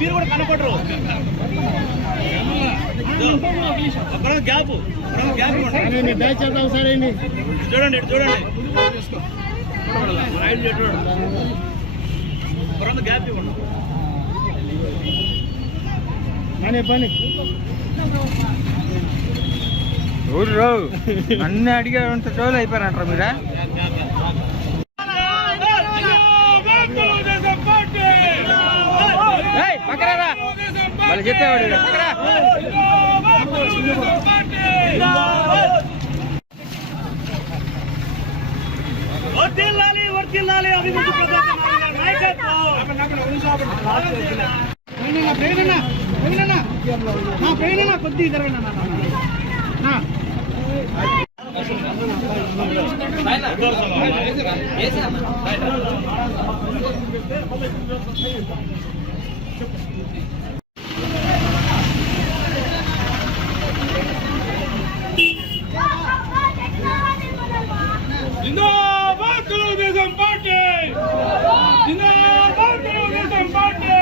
మీరు కూడా కనపడరు. గ్యాప్ బ్యాచ్ చేద్దాం సార్. చూడండి చూడండి గ్యాప్ ఇవ్వండి. పని ఊరు రావు అన్నీ అడిగే ఉంటే రోజులు అయిపోయారంటారు మీరా? పక్కరా వాళ్ళు చెప్పేవాడు పక్కరా. వర్తిల్లాలి అభివృద్ధి కొద్ది జిందాబాద్ తెలుగుదేశం పార్టీ, జిందాబాద్ తెలుగుదేశం పార్టీ,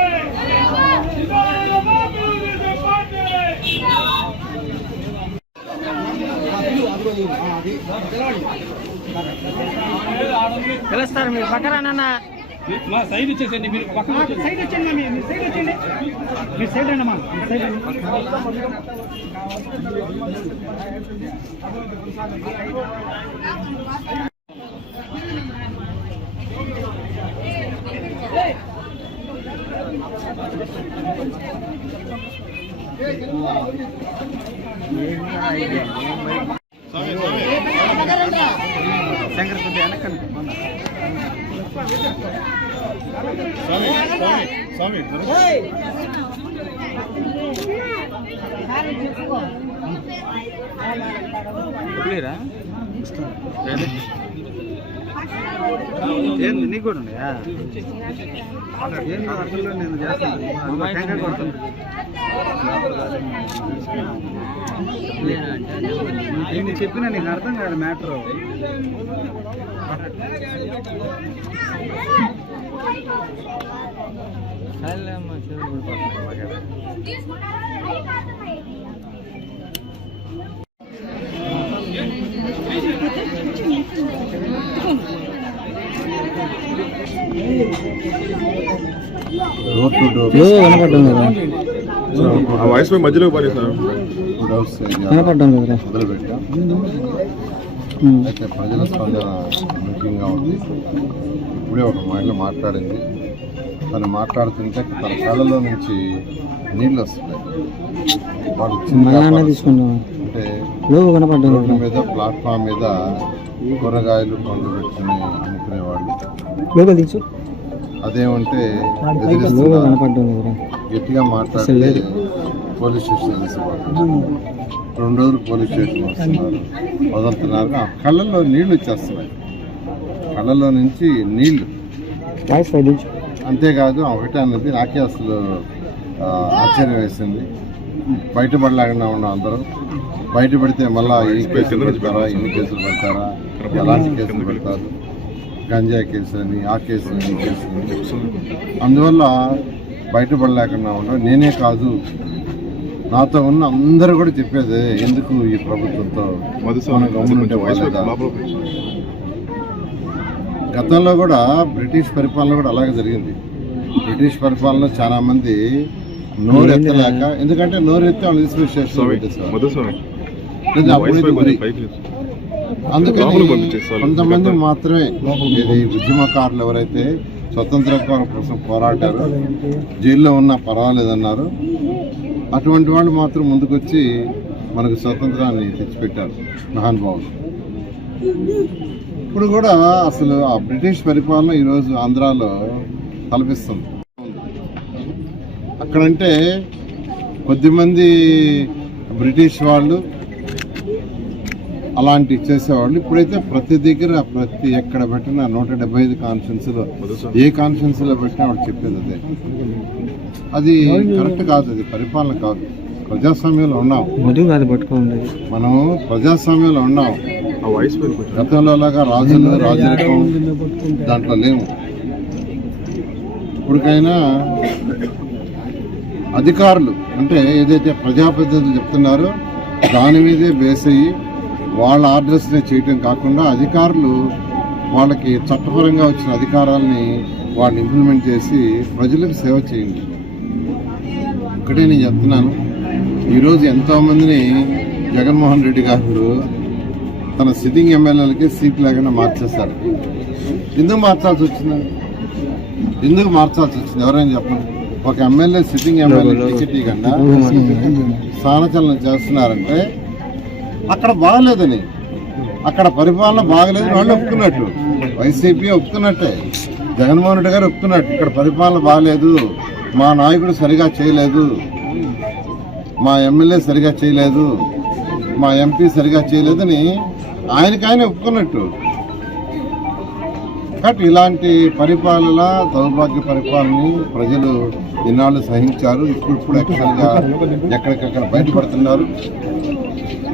జిందాబాద్ తెలుగుదేశం పార్టీ. తెలుస్తారు మీరు పక్కరానన్నా మా సైడ్ వచ్చేసండి. మీరు సైడ్ వచ్చండి, మీరు సైడ్ వచ్చండి, మీరు సైడ్ అండి అమ్మా, సైడ్ అండి. శంకర్ కొద్దిగా వెనక్కండి స్వామి. ఏంది నీకు కూడా ఉన్నాయా? ఏంది అసలు నేను చేస్తాను కొడుతుంది. నేను చెప్పినా నీకు అర్థం కాదు మ్యాటర్. వాయిస్ మధ్యలో కనపడ్డాం కదా మొదలుపెట్టా. అయితే ప్రజల స్పందన ముఖ్యంగా ఉంది. ఇప్పుడే ఒక మహిళ మాట్లాడింది. తను మాట్లాడుతుంటే తన కళ్ళలో నుంచి నీళ్ళు వస్తున్నాయి. వాడు అంటే రోడ్డు మీద ప్లాట్ఫామ్ మీద కూరగాయలు పండ్లు పెట్టుకుని అమ్ముకునేవాళ్ళు. అదేమంటే గట్టిగా మాట్లాడితే పోలీస్ స్టేషన్ తీసుకున్నారు. 2 రోజులు పోలీస్ స్టేషన్ వస్తున్నారు, వదులుతున్నారు. ఆ కళ్ళల్లో నీళ్లు వచ్చేస్తున్నాయి, కళ్ళల్లో నుంచి నీళ్లు. అంతేకాదు ఒకటే అన్నది నాకే అసలు ఆశ్చర్యం వేసింది. బయటపడలేకుండా ఉన్నాం అందరూ. బయటపడితే మళ్ళీ ఈ కేసులు పెడతారా, ఇన్ని కేసులు పెడతారా, ఎలాంటి కేసులు పెడతారు, గంజాయి కేసు అని, ఆ కేసు అని, ఈ కేసు అని. అందువల్ల బయటపడలేకుండా ఉన్నాం. నేనే కాదు, నాతో ఉన్న అందరూ కూడా చెప్పేది ఎందుకు ఈ ప్రభుత్వంతో మనం గమనుంటే బాగా. గతంలో కూడా బ్రిటిష్ పరిపాలన కూడా అలాగే జరిగింది. బ్రిటిష్ పరిపాలన చాలా మంది నోరెత్తలేక, ఎందుకంటే నోరెత్తి వాళ్ళు తీసుకొచ్చేస్తారు. అందుకని కొంతమంది మాత్రమే ఇది ఉద్యమకారులు ఎవరైతే స్వతంత్ర కోసం పోరాటారు, జైల్లో ఉన్నా పర్వాలేదన్నారు, అటువంటి వాళ్ళు మాత్రం ముందుకొచ్చి మనకు స్వతంత్రాన్ని తెచ్చిపెట్టారు మహానుభావులు. ఇప్పుడు కూడా అసలు ఆ బ్రిటిష్ పరిపాలన ఈరోజు ఆంధ్రాలో తలపిస్తుంది. అక్కడంటే కొద్దిమంది బ్రిటిష్ వాళ్ళు అలాంటి చేసేవాళ్ళు. ఇప్పుడైతే ప్రతి దగ్గర ప్రతి ఎక్కడ పెట్టినా 175 కాన్ఫరెన్స్లో ఏ కాన్ఫరెన్స్లో పెట్టినా వాళ్ళు చెప్పేది అదే. అది కరెక్ట్ కాదు, అది పరిపాలన కాదు. ప్రజాస్వామ్యంలో ఉన్నాం మనం, ప్రజాస్వామ్యంలో ఉన్నాం. గతంలో లాగా రాజులు రాజరికం దాంట్లో లేవు. ఇప్పటికైనా అధికారులు అంటే ఏదైతే ప్రజాప్రతినిధులు చెప్తున్నారో దాని మీదే బేస్ అయ్యి వాళ్ళ ఆర్డర్స్నే చేయటం కాకుండా అధికారులు వాళ్ళకి చట్టపరంగా వచ్చిన అధికారాలని వాళ్ళు ఇంప్లిమెంట్ చేసి ప్రజలకు సేవ చేయండి. ఒకటే నేను చెప్తున్నాను, ఈరోజు ఎంతోమందిని జగన్మోహన్ రెడ్డి గారు తన సిట్టింగ్ ఎమ్మెల్యేలకి సీట్ లేకుండా మార్చేస్తారు. ఎందుకు మార్చాల్సి వచ్చింది? ఎవరైనా చెప్పండి. ఒక ఎమ్మెల్యే సిట్టింగ్ ఎమ్మెల్యే టికెట్ కన్నా స్థానచలనం చేస్తున్నారంటే అక్కడ బాగలేదని, అక్కడ పరిపాలన బాగలేదని వాళ్ళు ఒప్పుకున్నట్టు, వైసీపీ ఒప్పుకున్నట్టే, జగన్మోహన్ రెడ్డి గారు ఒప్పుకున్నట్టు ఇక్కడ పరిపాలన బాగలేదు, మా నాయకుడు సరిగా చేయలేదు, మా ఎమ్మెల్యే సరిగా చేయలేదు, మా ఎంపీ సరిగా చేయలేదని ఆయనకాయనే ఒప్పుకున్నట్టు. కాబట్టి ఇలాంటి పరిపాలన, దౌర్భాగ్య పరిపాలనని ప్రజలు ఇన్నాళ్ళు సహించారు. ఇప్పుడు యాక్చువల్గా ఎక్కడికక్కడ బయటపడుతున్నారు.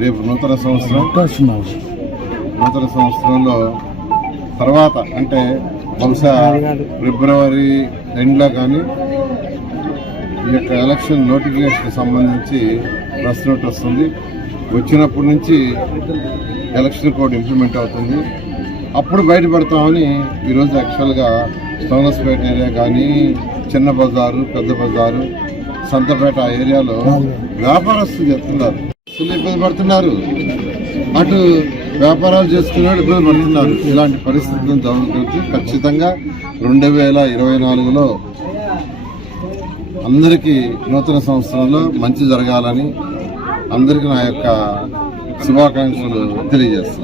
రేపు నూతన సంవత్సరంలో తర్వాత అంటే బహుశా ఫిబ్రవరి ఎండ్లో కానీ ఈ యొక్క ఎలక్షన్ నోటిఫికేషన్ సంబంధించి ప్రెస్ నోట్ వస్తుంది. వచ్చినప్పటి నుంచి ఎలక్షన్ కోడ్ ఇంప్లిమెంట్ అవుతుంది. అప్పుడు బయటపడతామని ఈరోజు యాక్చువల్గా స్టోనస్పేట ఏరియా కానీ, చిన్న బజారు, పెద్ద బజారు, సంతపేట ఆ ఏరియాలో వ్యాపారస్తులు చెప్తున్నారు ఇబ్బంది పడుతున్నారు, అటు వ్యాపారాలు చేసుకునే ఇబ్బంది పడుతున్నారు. ఇలాంటి పరిస్థితులను జరుగుతుంది. ఖచ్చితంగా 2024లో అందరికీ నూతన సంవత్సరంలో మంచి జరగాలని అందరికీ నా యొక్క శుభాకాంక్షలు తెలియజేస్తున్నాను.